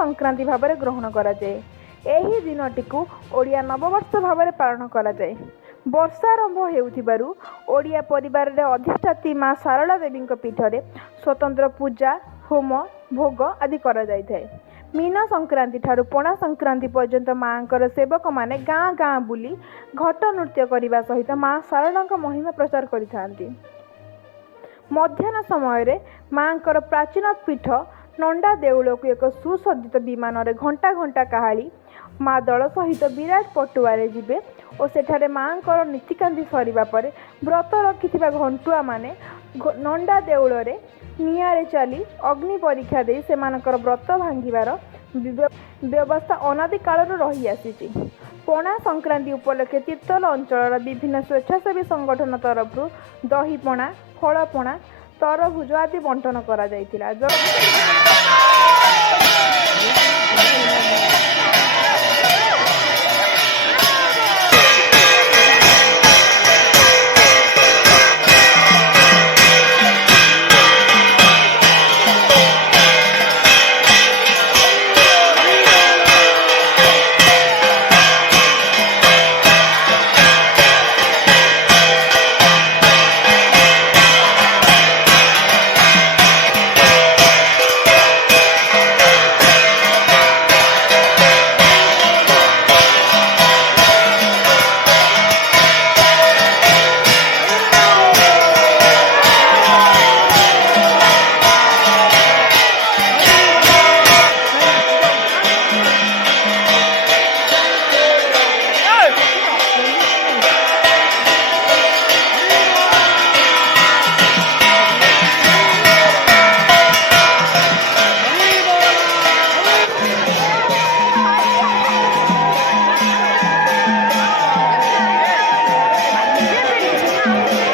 ସଂକ୍ରାନ୍ତି ଭାବରେ ଗ୍ରହଣ କରାଯାଏ। ଏହି ଦିନଟିକୁ ଓଡ଼ିଆ ନବବର୍ଷ ଭାବରେ ପାଳନ କରାଯାଏ। ବର୍ଷା ଆରମ୍ଭ ହେଉଥିବାରୁ ଓଡ଼ିଆ ପରିବାରରେ ଅଧିଷ୍ଠାତ୍ରୀ ମା ଶାରଳା ଦେବୀଙ୍କ ପୀଠରେ ସ୍ୱତନ୍ତ୍ର ପୂଜା, ହୋମ, ଭୋଗ ଆଦି କରାଯାଇଥାଏ। ମୀନ ସଂକ୍ରାନ୍ତି ଠାରୁ ପଣା ସଂକ୍ରାନ୍ତି ପର୍ଯ୍ୟନ୍ତ ମାଙ୍କର ସେବକମାନେ ଗାଁ ଗାଁ ବୁଲି ଘଟ ନୃତ୍ୟ କରିବା ସହିତ ମା ଶାରଳାଙ୍କ ମହିମା ପ୍ରଚାର କରିଥାନ୍ତି। ମଧ୍ୟାହ୍ନ ସମୟରେ ମାଙ୍କର ପ୍ରାଚୀନ ପୀଠ ନଣ୍ଡା ଦେଉଳକୁ ଏକ ସୁସଜ୍ଜିତ ବିମାନରେ ଘଣ୍ଟା ଘଣ୍ଟା କାହାଳି ମା ଦଳ ସହିତ ବିରାଟ ପଟୁଆରେ ଯିବେ ଓ ସେଠାରେ ମାଙ୍କର ନୀତିକାନ୍ତି ସରିବା ପରେ ବ୍ରତ ରଖିଥିବା ଘଣ୍ଟୁଆମାନେ ନଣ୍ଡା ଦେଉଳରେ ନିଆଁରେ ଚାଲି ଅଗ୍ନି ପରୀକ୍ଷା ଦେଇ ସେମାନଙ୍କର ବ୍ରତ ଭାଙ୍ଗିବାର ବ୍ୟବସ୍ଥା ଅନାଦି କାଳରୁ ରହିଆସିଛି। ପଣା ସଂକ୍ରାନ୍ତି ଉପଲକ୍ଷେ ତିର୍ତ୍ତୋଲ ଅଞ୍ଚଳର ବିଭିନ୍ନ ସ୍ୱେଚ୍ଛାସେବୀ ସଂଗଠନ ତରଫରୁ ଦହିପଣା, ଫଳପଣା, ତରଭୁଜ ଆଦି ବଣ୍ଟନ କରାଯାଇଥିଲା।